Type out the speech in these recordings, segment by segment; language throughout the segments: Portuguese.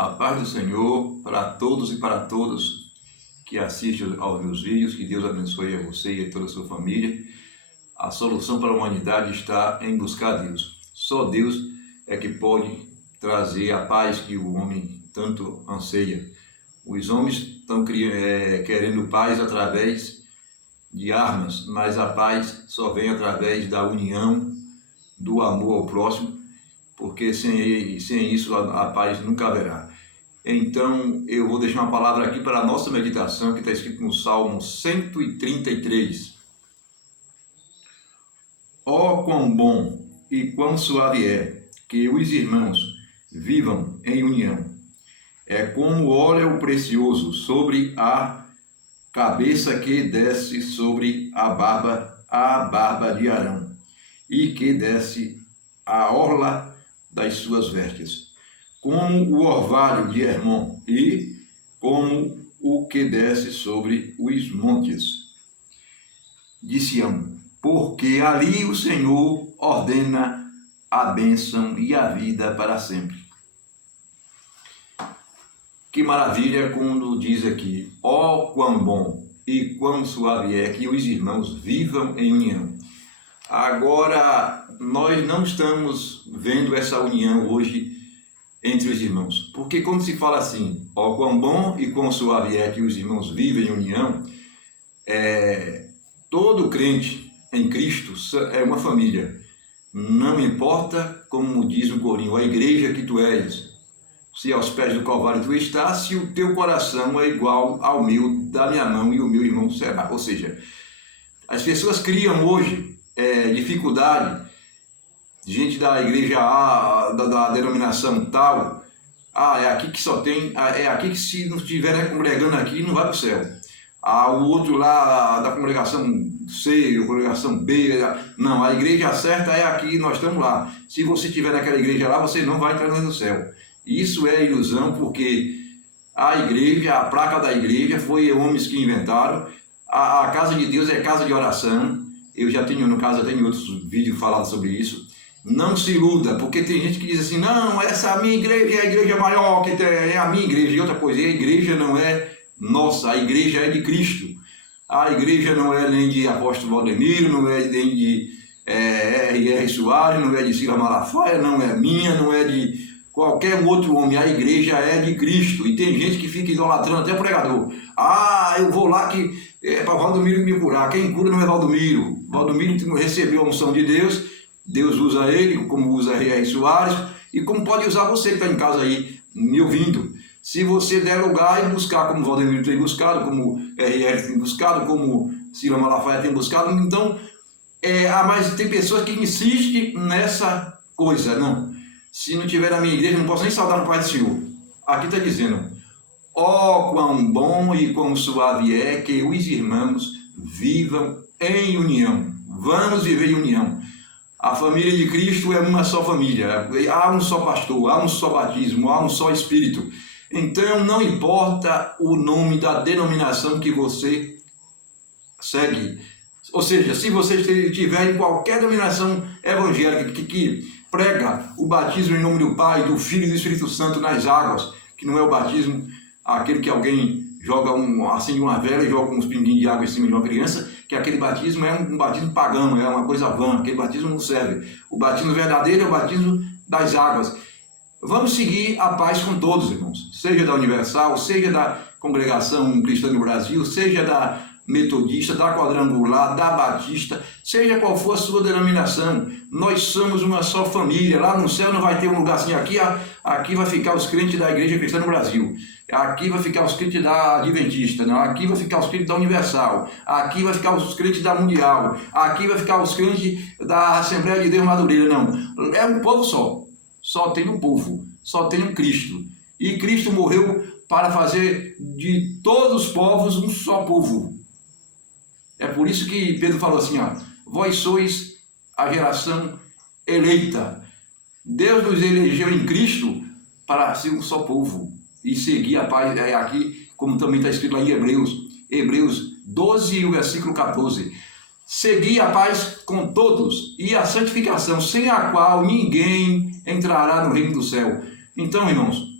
A paz do Senhor para todos e para todas que assistem aos meus vídeos. Que Deus abençoe a você e a toda a sua família. A solução para a humanidade está em buscar Deus. Só Deus é que pode trazer a paz que o homem tanto anseia. Os homens estão querendo paz através de armas, mas a paz só vem através da união, do amor ao próximo, porque sem isso a paz nunca haverá. Então eu vou deixar uma palavra aqui para a nossa meditação, que está escrito no Salmo 133. Ó quão bom e quão suave é que os irmãos vivam em união. É como óleo precioso sobre a cabeça que desce sobre a barba de Arão, e que desce a orla das suas vestes, como o orvalho de Hermon, e como o que desce sobre os montes de Sião, porque ali o Senhor ordena a bênção e a vida para sempre. Que maravilha quando diz aqui: ó quão bom e quão suave é que os irmãos vivam em união. Agora, nós não estamos vendo essa união hoje entre os irmãos, porque quando se fala assim, ó quão bom e quão suave é que os irmãos vivem em união, todo crente em Cristo é uma família. Não importa, como diz o corinho, a igreja que tu és, se aos pés do Calvário tu estás, se o teu coração é igual ao meu, da minha mão e o meu irmão será. Ou seja, as pessoas criam hoje dificuldade, gente da igreja A, da denominação tal, é aqui que só tem, é aqui que se não estiver congregando aqui não vai para o céu. O outro lá da congregação C, congregação B, não, a igreja certa é aqui, nós estamos lá. Se você estiver naquela igreja lá, você não vai entrar no céu. Isso é ilusão, porque a igreja, a placa da igreja foi homens que inventaram. A casa de Deus é casa de oração. Eu já tenho, no caso, eu tenho outros vídeos falando sobre isso. Não se iluda, porque tem gente que diz assim, não, essa minha igreja é a igreja maior, que é a minha igreja. E outra coisa, a igreja não é nossa, a igreja é de Cristo. A igreja não é nem de apóstolo Valdemiro, não é nem de R.R. Soares, não é de Silas Malafaia, não é minha, não é de qualquer outro homem. A igreja é de Cristo. E tem gente que fica idolatrando até pregador. Eu vou lá que é para Valdomiro me curar. Quem cura não é Valdomiro. Valdomiro recebeu a unção de Deus. Deus usa ele, como usa R.R. Soares, e como pode usar você que está em casa aí, me ouvindo. Se você der lugar e buscar, como Valdomiro tem buscado, como R.R. tem buscado, como Silas Malafaia tem buscado, então, mas tem pessoas que insistem nessa coisa. Não, se não tiver na minha igreja, não posso nem saudar no Pai do Senhor. Aqui está dizendo: ó quão bom e quão suave é que os irmãos vivam em união. Vamos viver em união. A família de Cristo é uma só família. Há um só pastor, há um só batismo, há um só Espírito. Então não importa o nome da denominação que você segue. Ou seja, se você estiver em qualquer denominação evangélica que prega o batismo em nome do Pai, do Filho e do Espírito Santo nas águas, que não é o batismo aquele que alguém joga acende uma vela e joga uns pinguinhos de água em cima de uma criança, que aquele batismo é um batismo pagão, é uma coisa vã, aquele batismo não serve. O batismo verdadeiro é o batismo das águas. Vamos seguir a paz com todos, irmãos, seja da Universal, seja da Congregação Cristã do Brasil, seja da Metodista, da Quadrangular, da Batista, seja qual for a sua denominação, nós somos uma só família. Lá no céu não vai ter um lugar assim, aqui vai ficar os crentes da Igreja Cristã no Brasil, aqui vai ficar os crentes da Adventista, não? Aqui vai ficar os crentes da Universal, aqui vai ficar os crentes da Mundial, aqui vai ficar os crentes da Assembleia de Deus Madureira, não. É um povo só tem um povo, só tem um Cristo. E Cristo morreu para fazer de todos os povos um só povo. É por isso que Pedro falou assim, vós sois a geração eleita. Deus nos elegeu em Cristo para ser um só povo e seguir a paz. Aqui, como também está escrito lá em Hebreus 12, o versículo 14. Seguir a paz com todos e a santificação, sem a qual ninguém entrará no reino do céu. Então, irmãos,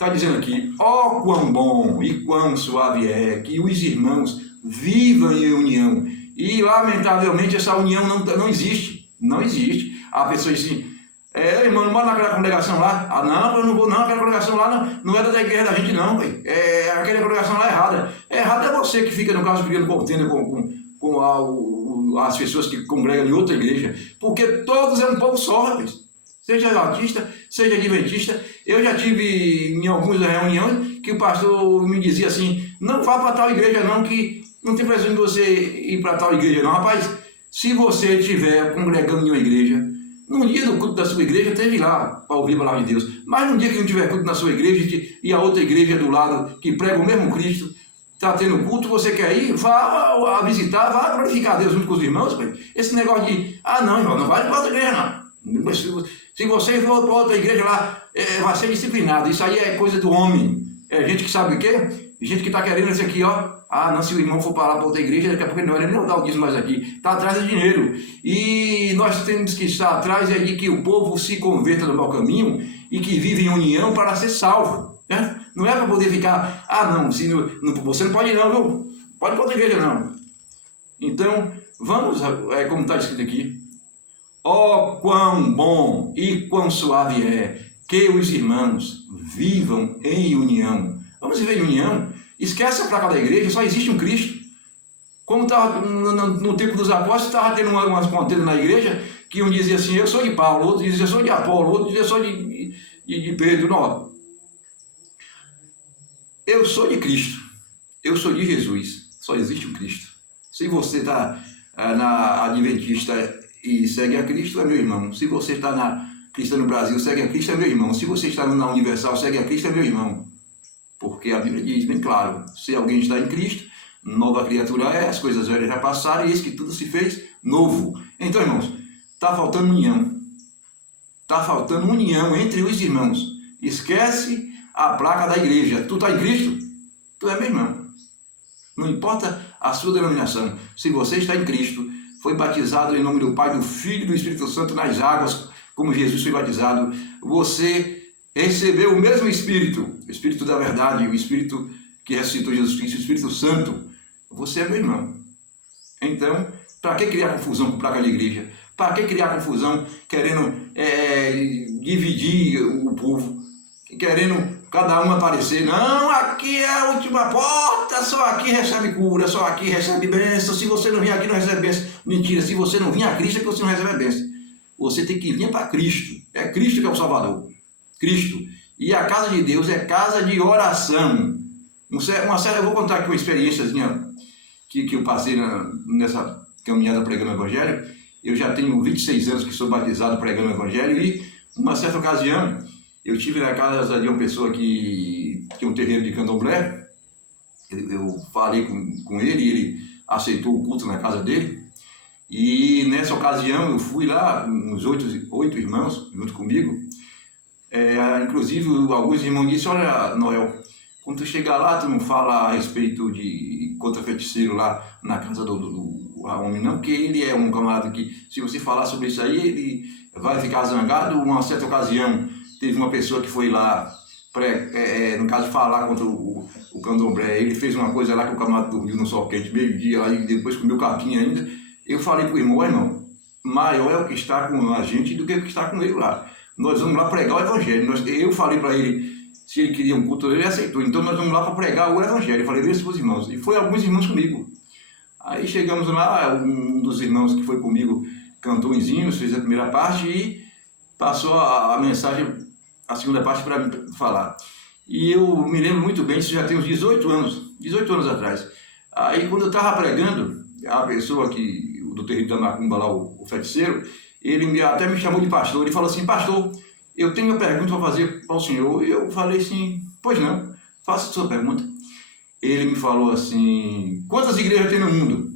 Está dizendo aqui, ó quão bom e quão suave é que os irmãos vivam em união. E, lamentavelmente, essa união não existe. Não existe. A pessoa diz assim, irmão, não mora naquela congregação lá. Ah, não, eu não vou não, aquela congregação lá não é da igreja da gente não, véio. Aquela congregação lá é errada. Errado é você que fica, no caso, criando contenda com as pessoas que congregam em outra igreja. Porque todos é um povo só, rapaz. Seja batista, seja adventista. Eu já tive em algumas reuniões que o pastor me dizia assim, não vá para tal igreja não, que não tem preciso de você ir para tal igreja não. Rapaz, se você estiver congregando em uma igreja, num dia do culto da sua igreja, teve lá para ouvir a palavra de Deus. Mas num dia que não tiver culto na sua igreja e a outra igreja do lado que prega o mesmo Cristo, está tendo culto, você quer ir, vá a visitar, vá glorificar a Deus junto com os irmãos. Esse negócio de, não, irmão, não vai para outra igreja não. Se você for para outra igreja lá, vai ser disciplinado. Isso aí é coisa do homem. É gente que sabe o quê? Gente que está querendo isso aqui, ó. Não, se o irmão for para lá para outra igreja, daqui a pouco ele não dá o dízimo mais aqui. Está atrás de dinheiro. E nós temos que estar atrás de que o povo se converta no mau caminho e que vive em união para ser salvo. Né? Não é para poder ficar, não, você não pode ir não, viu? Pode ir para outra igreja não. Então, vamos, como está escrito aqui, ó quão bom e quão suave é que os irmãos vivam em união. Vamos viver em união? Esquece a placa da igreja, só existe um Cristo. Como estava no tempo dos apóstolos, estava tendo umas contendas na igreja, que um dizia assim, eu sou de Paulo, outro dizia, eu sou de Apolo, outro dizia, eu sou de Pedro. Não. Eu sou de Cristo, eu sou de Jesus, só existe um Cristo. Se você está na Adventista e segue a Cristo, é meu irmão. Se você está na Cristã no Brasil, segue a Cristo, é meu irmão. Se você está na Universal, segue a Cristo, é meu irmão. Porque a Bíblia diz bem claro, se alguém está em Cristo, nova criatura é, as coisas velhas já passaram e eis que tudo se fez novo. Então, irmãos, está faltando união. Está faltando união entre os irmãos. Esquece a placa da igreja. Tu está em Cristo? Tu é meu irmão. Não importa a sua denominação. Se você está em Cristo, foi batizado em nome do Pai, do Filho e do Espírito Santo nas águas, como Jesus foi batizado, você recebeu o mesmo Espírito, o Espírito da verdade, o Espírito que ressuscitou Jesus Cristo, o Espírito Santo. Você é meu irmão. Então, para que criar confusão com placa de igreja? Para que criar confusão querendo dividir o povo? Querendo cada um aparecer? Não, aqui é a última porta, só aqui recebe cura, só aqui recebe bênção. Se você não vir aqui, não recebe bênção. Mentira, se você não vir a Cristo, é que você não recebe a bênção. Você tem que vir para Cristo. É Cristo que é o Salvador. Cristo. E a casa de Deus é casa de oração. Eu vou contar aqui uma experiênciazinha que eu passei nessa caminhada pregando o Evangelho. Eu já tenho 26 anos que sou batizado pregando o Evangelho e, uma certa ocasião, eu estive na casa de uma pessoa que tinha um terreiro de candomblé. Eu falei com ele e ele aceitou o culto na casa dele. E nessa ocasião eu fui lá, uns 8 irmãos junto comigo. Inclusive alguns irmãos disseram, olha Noel, quando tu chegar lá tu não fala a respeito de contra feiticeiro lá na casa do homem não, porque ele é um camarada que se você falar sobre isso aí ele vai ficar zangado. Uma certa ocasião teve uma pessoa que foi lá, no caso falar contra o candomblé, ele fez uma coisa lá que o camarada dormiu no sol quente meio-dia aí depois comeu capim ainda. Eu falei para o irmão, maior é o que está com a gente do que o que está com ele lá. Nós vamos lá pregar o Evangelho. Eu falei para ele, se ele queria um culto, ele aceitou. Então nós vamos lá para pregar o Evangelho. Eu falei, veja para os irmãos. E foi alguns irmãos comigo. Aí chegamos lá, um dos irmãos que foi comigo cantou uns hinos, fez a primeira parte e passou a mensagem, a segunda parte para mim falar. E eu me lembro muito bem, isso já tem uns 18 anos atrás. Aí quando eu estava pregando, a pessoa do terreiro da Macumba lá, o feiticeiro, ele até me chamou de pastor. Ele falou assim, pastor, eu tenho uma pergunta para fazer para o senhor. E eu falei assim, pois não, faça a sua pergunta. Ele me falou assim, quantas igrejas tem no mundo?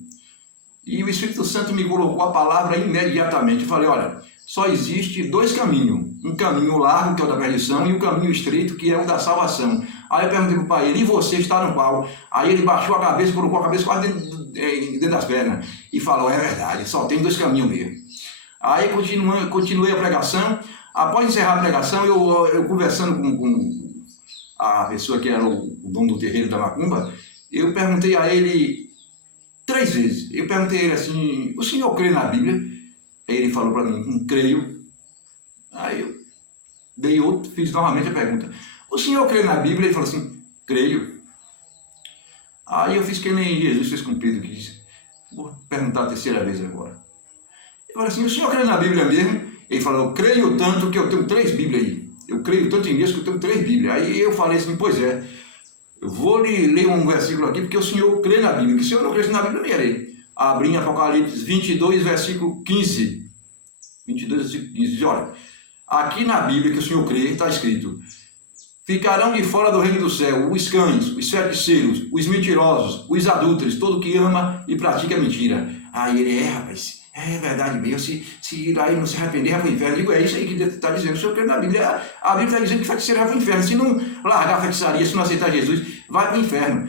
E o Espírito Santo me colocou a palavra imediatamente. Eu falei, olha, só existe 2 caminhos. Um caminho largo, que é o da perdição, e um caminho estreito, que é o da salvação. Aí eu perguntei para o pai, e você está no qual? Aí ele baixou a cabeça, colocou a cabeça quase dentro das pernas. E falou, é verdade, só tem 2 caminhos mesmo. Aí continuei a pregação. Após encerrar a pregação, eu conversando com a pessoa que era o dono do terreiro da macumba, eu perguntei a ele 3 vezes. Eu perguntei a ele assim, o senhor crê na Bíblia? Aí ele falou para mim, creio. Aí eu fiz novamente a pergunta, o senhor crê na Bíblia? Ele falou assim, creio. Aí eu fiz que nem Jesus fez com Pedro, que disse, vou perguntar a 3ª vez agora. Eu falei assim, o senhor crê na Bíblia mesmo? Ele falou, eu creio tanto que eu tenho 3 Bíblias aí. Eu creio tanto em Deus que eu tenho 3 Bíblias. Aí eu falei assim, pois é, eu vou lhe ler um versículo aqui, porque o senhor crê na Bíblia. Que se eu não cresce na Bíblia, eu não ia ler. Abri em Apocalipse 22, versículo 15. 22, versículo 15. Diz, olha, aqui na Bíblia que o senhor crê, está escrito, ficarão de fora do reino do céu os cães, os feiticeiros, os mentirosos, os adúlteros, todo que ama e pratica mentira. Aí ele, rapaz, é verdade mesmo, se aí não se arrepender, vai para o inferno. Eu digo, é isso aí que Deus está dizendo, o senhor crê na Bíblia. A Bíblia está dizendo que feiticeiro vai para o inferno. Se não largar a feitiçaria, se não aceitar Jesus, vai para o inferno.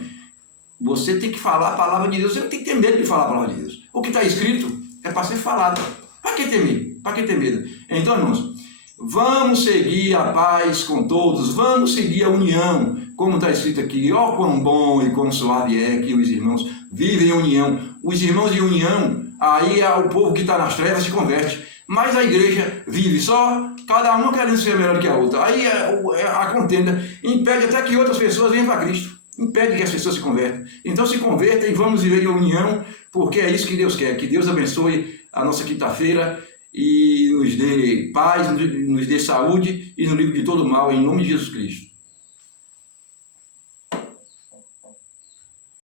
Você tem que falar a palavra de Deus, você não tem que ter medo de falar a palavra de Deus. O que está escrito é para ser falado. Para que ter medo? Para que ter medo? Então, irmãos, vamos seguir a paz com todos, vamos seguir a união, como está escrito aqui, ó quão bom e quão suave é que os irmãos vivem em união. Os irmãos de união, aí o povo que está nas trevas se converte, mas a igreja vive só, cada uma querendo ser melhor que a outra. Aí a contenda impede até que outras pessoas venham para Cristo, impede que as pessoas se convertam. Então se convertam e vamos viver em união, porque é isso que Deus quer, que Deus abençoe a nossa quinta-feira, e nos dê paz, nos dê saúde e nos livre de todo mal, em nome de Jesus Cristo.